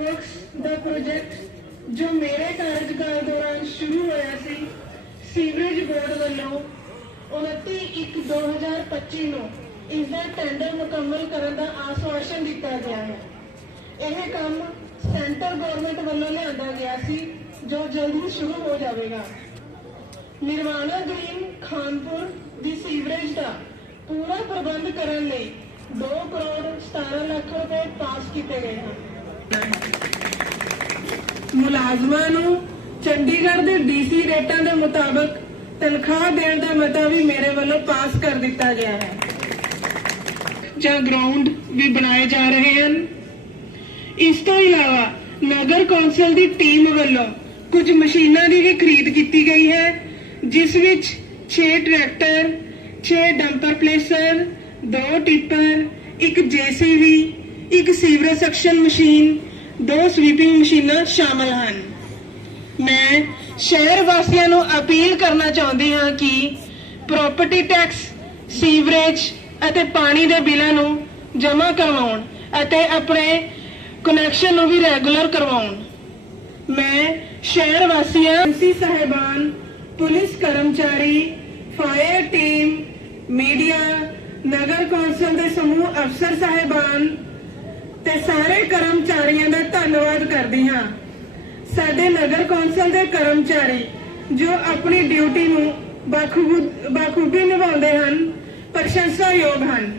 Works ਦਾ project ਜੋ ਮੇਰੇ ਕਾਰਜਕਾਲ ਦੌਰਾਨ ਸ਼ੁਰੂ ਹੋਇਆ ਸੀ, ਸੀਵਰੇਜ ਬੋਰਡ ਵੱਲੋਂ 29/1/2025 ਨੂੰ ਇਸ ਦਾ ਟੈਂਡਰ ਮੁਕੰਮਲ ਕਰਨ ਦਾ ਆਸ਼ਵਾਸਨ ਦਿੱਤਾ ਗਿਆ ਹੈ। ਇਹ ਕੰਮ ਸੈਂਟਰ ਗਵਰਨਮੈਂਟ ਵੱਲੋਂ ਲਿਆਂਦਾ ਗਿਆ ਸੀ, ਜੋ ਜਲਦੀ ਸ਼ੁਰੂ ਹੋ ਜਾਵੇਗਾ। ਨਿਰਵਾਣਾ ਗ੍ਰੀਨ ਖਾਨਪੁਰ ਦੀ ਸੀਵਰੇਜ ਦਾ ਪੂਰਾ ਪ੍ਰਬੰਧ ਕਰਨ ਲਈ 2 ਕਰੋੜ 17 ਲੱਖ ਰੁਪਏ ਪਾਸ ਕੀਤੇ ਗਏ ਹਨ। ਮੁਲਾਜ਼ਮਾਂ ਨੂੰ ਚੰਡੀਗੜ੍ਹ ਦੇ ਡੀਸੀ ਰੇਟਾਂ ਦੇ ਮੁਤਾਬਕ ਤਨਖਾਹ ਦੇਣ ਦਾ ਮਤਾ ਵੀ ਮੇਰੇ ਵੱਲੋਂ ਪਾਸ ਕਰ ਦਿੱਤਾ ਗਿਆ ਹੈ। ਜਾਂ ਗਰਾਊਂਡ ਵੀ ਬਣਾਏ ਜਾ ਰਹੇ ਹਨ। ਇਸ ਤੋਂ ਇਲਾਵਾ ਨਗਰ ਕੌਂਸਲ ਦੀ ਟੀਮ ਵੱਲੋਂ ਕੁਝ ਮਸ਼ੀਨਾਂ ਦੀ ਵੀ ਖਰੀਦ ਕੀਤੀ ਗਈ ਹੈ, ਜਿਸ ਵਿੱਚ 6 ਟਰੈਕਟਰ 6 ਡੰਪਰ ਪਲੇਸਰ 2 ਟਿੱਪਰ, ਇੱਕ ਜੀਸੀਬੀ ਇੱਕ ਸੀਵਰੇਜ ਸਕਸ਼ਨ ਮਸ਼ੀਨ, ਦੋ ਸਵੀਪਿੰਗ ਮਸ਼ੀਨਾਂ ਸ਼ਾਮਲ ਹਨ। ਮੈਂ ਸ਼ਹਿਰ ਵਾਸੀਆਂ ਨੂੰ ਅਪੀਲ ਕਰਨਾ ਚਾਹੁੰਦੀ ਹਾਂ ਕਿ ਪ੍ਰਾਪਰਟੀ ਟੈਕਸ ਸੀਵਰੇਜ ਅਤੇ ਪਾਣੀ ਦੇ ਬਿੱਲਾਂ ਨੂੰ ਜਮ੍ਹਾਂ ਕਰਵਾਉਣ ਅਤੇ ਆਪਣੇ ਕਨੈਕਸ਼ਨ ਨੂੰ ਵੀ ਰੈਗੂਲਰ ਕਰਵਾਉਣ। ਮੈਂ ਸ਼ਹਿਰ ਵਾਸੀਆਂ ਐਮਸੀ ਸਾਹਿਬਾਨ, ਪੁਲਿਸ ਕਰਮਚਾਰੀ ਫਾਇਰ ਟੀਮ ਮੀਡੀਆ ਨਗਰ ਕੌਂਸਲ ਦੇ ਸਮੂਹ ਅਫਸਰ ਸਾਹਿਬਾਨ ਤੇ ਸਾਰੇ ਕਰਮਚਾਰੀਆਂ ਦਾ ਧੰਨਵਾਦ ਕਰਦੀ ਹਾਂ। ਸਾਡੇ ਨਗਰ ਕੌਂਸਲ ਦੇ ਕਰਮਚਾਰੀ ਜੋ ਆਪਣੀ ਡਿਊਟੀ ਨੂੰ ਬਾਖੂਬੀ ਨਿਭਾਉਂਦੇ ਹਨ, ਪ੍ਰਸ਼ੰਸਾਯੋਗ ਹਨ।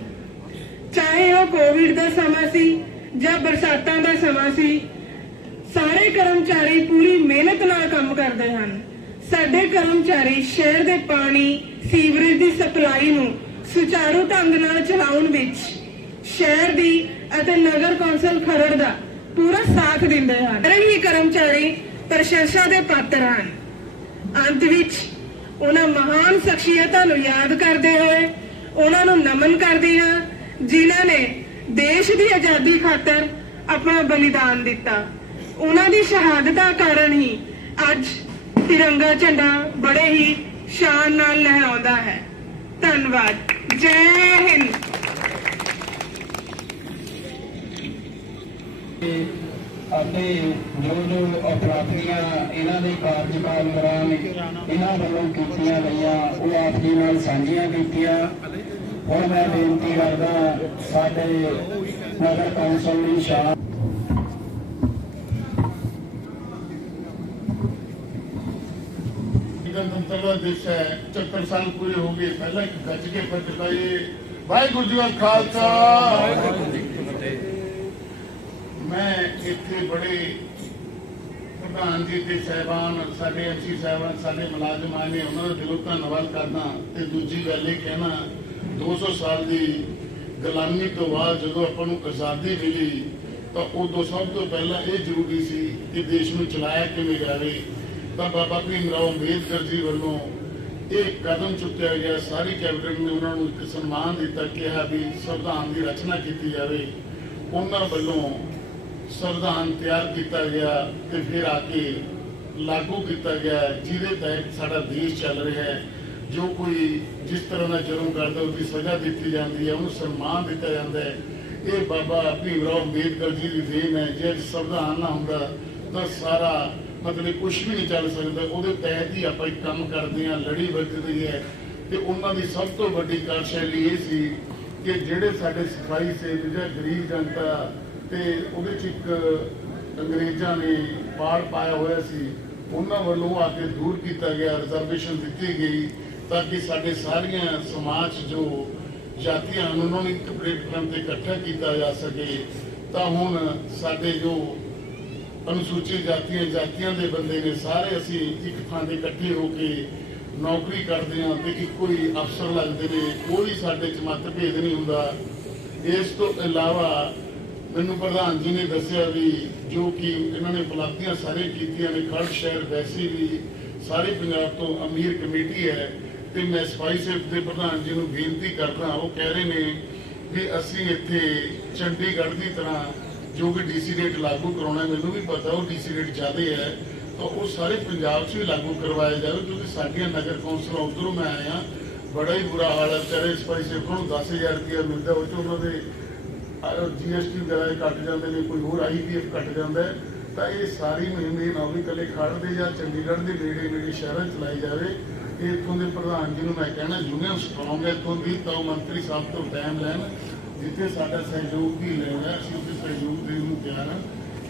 ਚਾਹੇ ਉਹ ਕੋਵਿਡ ਦਾ ਸਮਾਂ ਸੀ ਜਾਂ ਬਰਸਾਤਾਂ ਦਾ ਸਮਾਂ ਸੀ, ਸਾਰੇ ਕਰਮਚਾਰੀ ਪੂਰੀ ਮਿਹਨਤ ਨਾਲ ਕੰਮ ਕਰਦੇ ਹਨ। ਸਾਡੇ ਕਰਮਚਾਰੀ ਸ਼ਹਿਰ ਦੇ ਪਾਣੀ, ਸੀਵਰੇਜ ਦੀ ਸਪਲਾਈ ਨੂੰ ਸੁਚਾਰੂ ਢੰਗ ਨਾਲ ਚਲਾਉਣ ਵਿੱਚ ਸ਼ਹਿਰ ਦੀ ਅਤੇ ਨਗਰ ਕੌਂਸਲ ਖਰੜ ਦਾ ਪੂਰਾ ਸਾਥ ਦਿੰਦੇ ਹਨ। ਸਾਰੇ ਹੀ ਕਰਮਚਾਰੀ ਪ੍ਰਸ਼ੰਸਾ ਦੇ ਪਾਤਰ ਹਨ। ਅੰਤ ਵਿੱਚ ਉਹਨਾਂ ਮਹਾਨ ਸ਼ਖਸੀਅਤਾਂ ਨੂੰ ਯਾਦ ਕਰਦੇ ਹੋਏ ਉਹਨਾਂ ਨੂੰ ਨਮਨ ਕਰਦੀ ਹਾਂ, ਜਿਨ੍ਹਾਂ ਨੇ ਦੇਸ਼ ਦੀ ਆਜ਼ਾਦੀ ਖਾਤਰ ਆਪਣਾ ਬਲੀਦਾਨ ਦਿੱਤਾ। ਉਹਨਾਂ ਦੀ ਸ਼ਹਾਦਤਾਂ ਕਾਰਨ ਹੀ ਅੱਜ ਤਿਰੰਗਾ ਝੰਡਾ ਬੜੇ ਹੀ ਸ਼ਾਨ ਨਾਲ ਲਹਿਰਾਉਂਦਾ ਹੈ। ਧੰਨਵਾਦ। ਜੈ ਹਿੰਦ। ਅਤੇ ਜੋ ਜੋ ਅਪਰਾਧੀਆਂ ਇਹਨਾਂ ਦੇ ਕਾਰਜਕਾਲ ਦੌਰਾਨ ਇਹਨਾਂ ਵੱਲੋਂ ਕੀਤੀਆਂ ਗਈਆਂ ਉਹ ਆਪ ਜੀ ਨਾਲ ਸਾਂਝੀਆਂ ਕੀਤੀਆਂ। ਹੁਣ ਮੈਂ ਬੇਨਤੀ ਕਰਦਾ ਸਾਡੇ ਨਗਰ ਕੌਂਸਲ ਦੀ ਸ਼ਾਨ ਦਾ ਦੇਸ਼ ਹੈ 74 ਸਾਲ ਪੂਰੇ ਹੋ ਗਏ ਪਹਿਲਾਂ ਇੱਕ ਗੱਜ ਕੇ ਫਿਰ ਟਿਕਾਏ ਵਾਹਿਗੁਰੂ ਜੀ ਕਾ ਖਾਲਸਾ ਵਾਹਿਗੁਰੂ ਜੀ ਕੀ ਫਤਿਹ ਮੈਂ ਇੱਥੇ ਬੜੇ ਪ੍ਰਧਾਨ ਜੀ ਤੇ ਸਹਿਬਾਨ, ਸਾਡੇ ਐਮਸੀ ਸਾਹਿਬਾਨ, ਸਾਡੇ ਮੁਲਾਜ਼ਮ ਆਏ ਨੇ, ਉਹਨਾਂ ਦਾ ਦਿਲੋਂ ਧੰਨਵਾਦ ਕਰਦਾ। ਤੇ ਦੂਜੀ ਗੱਲ ਇਹ ਕਹਿਣਾ 200 ਸਾਲ ਦੀ ਗੁਲਾਮੀ ਤੋਂ ਬਾਅਦ ਜਦੋਂ ਆਪਾਂ ਨੂੰ ਆਜ਼ਾਦੀ ਮਿਲੀ, ਤਾਂ ਉਦੋਂ ਸਭ ਤੋਂ ਪਹਿਲਾਂ ਇਹ ਜ਼ਰੂਰੀ ਸੀ ਕਿ ਦੇਸ਼ ਨੂੰ ਚਲਾਇਆ ਕਿਵੇਂ ਜਾਵੇ। ਤਾਂ ਬਾਬਾ ਭੀਮ ਰਾਓ ਅੰਬੇਦਕਰ ਜੀ ਵੱਲੋਂ ਇਹ ਕਦਮ ਚੁੱਕਿਆ ਗਿਆ, ਸਾਰੀ ਕੈਬਨਿਟ ਨੇ ਉਹਨਾਂ ਨੂੰ ਇੱਕ ਸਨਮਾਨ ਦਿੱਤਾ, ਕਿਹਾ ਵੀ ਸੰਵਿਧਾਨ ਦੀ ਰਚਨਾ ਕੀਤੀ ਜਾਵੇ। ਉਹਨਾਂ ਵੱਲੋਂ ਸੰਵਿਧਾਨ ਤਿਆਰ ਕੀਤਾ ਗਿਆ ਤੇ ਫਿਰ ਆ ਕੇ ਲਾਗੂ ਕੀਤਾ ਗਿਆ, ਜਿਹਦੇ ਤਹਿਤ ਸਾਡਾ ਦੇਸ਼ ਚੱਲ ਰਿਹਾ ਹੈ। ਜੋ ਕੋਈ ਜਿਸ ਤਰ੍ਹਾਂ ਦਾ ਜੁਰਮ ਕਰਦਾ, ਉਹਦੀ ਸਜ਼ਾ ਦਿੱਤੀ ਜਾਂਦੀ ਹੈ, ਉਹਨੂੰ ਸਨਮਾਨ ਦਿੱਤਾ ਜਾਂਦਾ ਹੈ। ਇਹ ਬਾਬਾ ਭੀਮ ਰਾਓ ਅੰਬੇਦਕਰ ਜੀ ਦੀ ਦੇਣ ਹੈ। ਜੇ ਸੰਵਿਧਾਨ ਨਾ ਹੁੰਦਾ, ਤਾਂ ਸਾਰਾ ਮਤਲਬ ਕੁਝ ਵੀ ਨਹੀਂ ਚੱਲ ਸਕਦਾ। ਉਹਦੇ ਤਹਿਤ ਹੀ ਆਪਾਂ ਇੱਕ ਕੰਮ ਕਰਦੇ ਆ ਲੜੀ ਵੱਜਦੀ ਹੈ। ਤੇ ਉਹਨਾਂ ਦੀ ਸਭ ਤੋਂ ਵੱਡੀ ਕਾਰਜਸ਼ੈਲੀ ਇਹ ਸੀ ਕਿ ਜਿਹੜੇ ਸਾਡੇ ਸਫ਼ਾਈ ਸੇਵਕ ਜਾਂ ਗਰੀਬ ਜਨਤਾ ਤੇ ਉਹਦੇ ਚ ਇੱਕ ਅੰਗਰੇਜ਼ਾਂ ਨੇ ਪਾੜ ਪਾਇਆ ਹੋਇਆ ਸੀ। ਉਹਨਾਂ ਵੱਲੋਂ ਆ ਕੇ ਦੂਰ ਕੀਤਾ ਗਿਆ ਰਿਜ਼ਰਵੇਸ਼ਨ ਦਿੱਤੀ ਗਈ ਤਾਂ ਕਿ ਸਾਡੇ ਸਾਰੀਆਂ ਸਮਾਜ ਜੋ ਜਾਤੀਆਂ ਹਨ, ਉਹਨਾਂ ਨੂੰ ਇੱਕ ਪਲੇਟਫਾਰਮ ਤੇ ਇਕੱਠਾ ਕੀਤਾ ਜਾ ਸਕੇ। ਤਾਂ ਹੁਣ ਸਾਡੇ ਜੋ ਅਨੁਸੂਚਿਤ ਜਾਤੀਆਂ ਜਾਤੀਆਂ ਦੇ ਬੰਦੇ ਨੇ ਸਾਰੇ ਅਸੀਂ ਇੱਕ ਥਾਂ ਤੇ ਇਕੱਠੇ ਹੋ ਕੇ ਨੌਕਰੀ ਕਰਦੇ ਹਾਂ ਤੇ ਇੱਕੋ ਹੀ ਅਫਸਰ ਲੱਗਦੇ ਨੇ, ਕੋਈ ਸਾਡੇ ਚ ਮਤਭੇਦ ਨਹੀਂ ਹੁੰਦਾ। ਇਸ ਤੋਂ ਇਲਾਵਾ ਮੈਨੂੰ ਪ੍ਰਧਾਨ ਜੀ ਨੇ ਦੱਸਿਆ ਵੀ ਜੋ ਕਿ ਇਹਨਾਂ ਨੇ ਉਪਲਬਧੀਆਂ ਸਾਰੇ ਕੀਤੀਆਂ ਨੇ ਖੜ ਸ਼ਹਿਰ, ਵੈਸੀ ਵੀ ਸਾਰੇ ਪੰਜਾਬ ਤੋਂ ਅਮੀਰ ਕਮੇਟੀ ਹੈ ਤੇ ਮੈਂ ਸਫ਼ਾਈ ਸੇਵਕ ਦੇ ਪ੍ਰਧਾਨ ਜੀ ਨੂੰ ਬੇਨਤੀ ਕਰਦਾ, ਉਹ ਕਹਿ ਰਹੇ ਨੇ ਵੀ ਅਸੀਂ ਇੱਥੇ ਚੰਡੀਗੜ੍ਹ ਦੀ ਤਰ੍ਹਾਂ ਜੋ ਕਿ ਡੀਸੀ ਰੇਟ ਲਾਗੂ ਕਰਾਉਣਾ, ਮੈਨੂੰ ਵੀ ਪਤਾ ਉਹ ਡੀਸੀ ਰੇਟ ਜ਼ਿਆਦੇ ਹੈ, ਤਾਂ ਉਹ ਸਾਰੇ ਪੰਜਾਬ 'ਚ ਵੀ ਲਾਗੂ ਕਰਵਾਇਆ ਜਾਵੇ, ਕਿਉਂਕਿ ਸਾਡੀਆਂ ਨਗਰ ਕੌਂਸਲਾਂ ਉਧਰੋਂ ਮੈਂ ਆਇਆ, ਬੜਾ ਹੀ ਬੁਰਾ ਹਾਲ ਹੈ, ਵਿਚਾਰੇ ਸਫ਼ਾਈ ਸੇਵਕਾਂ ਨੂੰ 10000 ਰੁਪਏ ਮਿਲਦਾ, ਉਹ 'ਚ ਉਹਨਾਂ ਦੇ ਜੀਐਸਟੀ ਵਗੈਰਾ ਕੱਟ ਜਾਂਦੇ ਨੇ ਕੋਈ ਹੋਰ ਆਈਪੀਐਫ ਕੱਟ ਜਾਂਦਾ ਹੈ, ਤਾਂ ਇਹ ਸਾਰੀ ਮੁਹਿੰਮ ਨਾ ਵੀ ਇਕੱਲੇ ਖੜ ਦੇ ਜਾਂ ਚੰਡੀਗੜ੍ਹ ਦੇ ਨੇੜੇ ਨੇੜੇ ਸ਼ਹਿਰਾਂ ਚਲਾਈ ਜਾਵੇ। ਇਹ ਇੱਥੋਂ ਦੇ ਪ੍ਰਧਾਨ ਜੀ ਨੂੰ ਮੈਂ ਕਹਿਣਾ ਯੂਨੀਅਨ ਸਟਰੋਂਗ ਹੈ ਇੱਥੋਂ ਦੀ ਤਾਂ ਮੰਤਰੀ ਸਾਹਿਬ ਤੋਂ ਟਾਈਮ ਲੈਣ ਜਿੱਥੇ ਸਾਡਾ ਸਹਿਯੋਗ ਵੀ ਲੈਣਾ ਅਸੀਂ ਉਹਦੇ ਸਹਿਯੋਗ ਦੇਣ ਨੂੰ ਤਿਆਰ ਹਾਂ।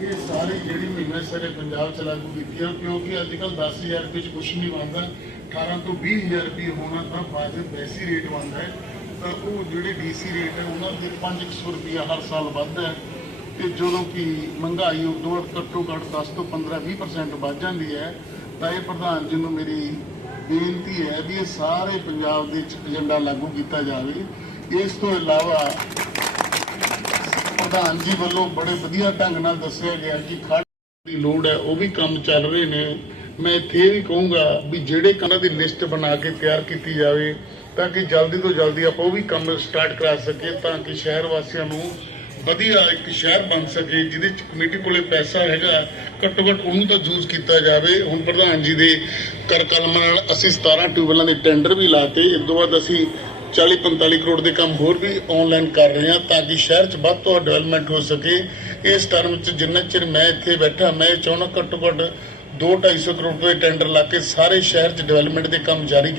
ਇਹ ਸਾਰੀ ਜਿਹੜੀ ਮੁਹਿੰਮ ਸਾਰੇ ਪੰਜਾਬ ਚ ਲਾਗੂ ਕੀਤੀ ਹੈ ਕਿਉਂਕਿ ਅੱਜ ਕੱਲ 10000 ਰੁਪਏ ਚ ਕੁਝ ਨਹੀਂ ਬਣਦਾ 18 ਤੋਂ 20000 ਰੁਪਏ ਹੋਣਾ ਤਾਂ ਵਾਜਬ ਵੈਸੀ ਰੇਟ ਬਣਦਾ ਹੈ। ਤਾਂ ਉਹ ਜਿਹੜੇ ਡੀਸੀ ਰੇਟ ਹੈ, ਉਹਨਾਂ ਦੇ 500 ਰੁਪਏ ਹਰ ਸਾਲ ਵੱਧਦਾ ਹੈ ਤੇ ਜਦੋਂ ਕਿ ਮਹਿੰਗਾਈ ਉਦੋਂ ਘੱਟੋ ਘੱਟ 10 ਤੋਂ 15 20% ਵੱਧ ਜਾਂਦੀ ਹੈ, ਤਾਂ ਇਹ ਪ੍ਰਧਾਨ ਜੀ ਨੂੰ ਮੇਰੀ ਬੇਨਤੀ ਹੈ ਵੀ ਇਹ ਸਾਰੇ ਪੰਜਾਬ ਦੇ ਵਿੱਚ ਏਜੰਡਾ ਲਾਗੂ ਕੀਤਾ ਜਾਵੇ। ਇਸ ਤੋਂ ਇਲਾਵਾ ਪ੍ਰਧਾਨ ਜੀ ਵੱਲੋਂ ਬੜੇ ਵਧੀਆ ਢੰਗ ਨਾਲ ਦੱਸਿਆ ਗਿਆ ਕਿ ਖੜ ਦੀ ਲੋੜ ਹੈ, ਉਹ ਵੀ ਕੰਮ ਚੱਲ ਰਹੇ ਨੇ। ਮੈਂ ਇੱਥੇ ਇਹ ਵੀ ਕਹੂੰਗਾ ਵੀ ਜਿਹੜੇ ਕੰਮਾਂ ਦੀ ਲਿਸਟ ਬਣਾ ਕੇ ਤਿਆਰ ਕੀਤੀ ਜਾਵੇ ਤਾਂ ਕਿ ਜਲਦੀ ਤੋਂ ਜਲਦੀ ਆਪਾਂ ਉਹ ਵੀ ਕੰਮ ਸਟਾਰਟ ਕਰਾ ਸਕੀਏ ਤਾਂ ਕਿ ਸ਼ਹਿਰ ਵਾਸੀਆਂ ਨੂੰ ਵਧੀਆ ਇੱਕ ਸ਼ਹਿਰ ਬਣ ਸਕੇ, ਜਿਹਦੇ ਚ ਕਮੇਟੀ ਕੋਲੇ ਪੈਸਾ ਹੈਗਾ, ਘੱਟੋ ਘੱਟ ਉਹਨੂੰ ਤਾਂ ਯੂਜ਼ ਕੀਤਾ ਜਾਵੇ। ਹੁਣ ਪ੍ਰਧਾਨ ਜੀ ਦੇ ਕਰ ਕਲਮ ਨਾਲ ਅਸੀਂ 17 ਟਿਊਬਵੈੱਲਾਂ ਦੇ ਟੈਂਡਰ ਵੀ ਲਾਤੇ ਇਸ ਤੋਂ ਬਾਅਦ ਅਸੀਂ 40 45 ਕਰੋੜ ਦੇ ਕੰਮ ਹੋਰ ਵੀ ਆਨਲਾਈਨ ਕਰ ਰਹੇ ਹਾਂ ਤਾਂ ਕਿ ਸ਼ਹਿਰ 'ਚ ਵੱਧ ਤੋਂ ਵੱਧ ਡਿਵੈਲਪਮੈਂਟ ਹੋ ਸਕੇ। ਇਸ ਟਰਮ 'ਚ ਜਿੰਨਾ ਚਿਰ ਮੈਂ ਇੱਥੇ ਬੈਠਾ, ਮੈਂ ਇਹ ਚਾਹੁੰਦਾ ਘੱਟੋ ਘੱਟ 2 250 ਕਰੋੜ ਰੁਪਏ ਟੈਂਡਰ ਲਾ ਕੇ ਸਾਰੇ ਸ਼ਹਿਰ 'ਚ ਡਿਵੈਲਪਮੈਂਟ ਦੇ ਕੰਮ ਜਾਰੀ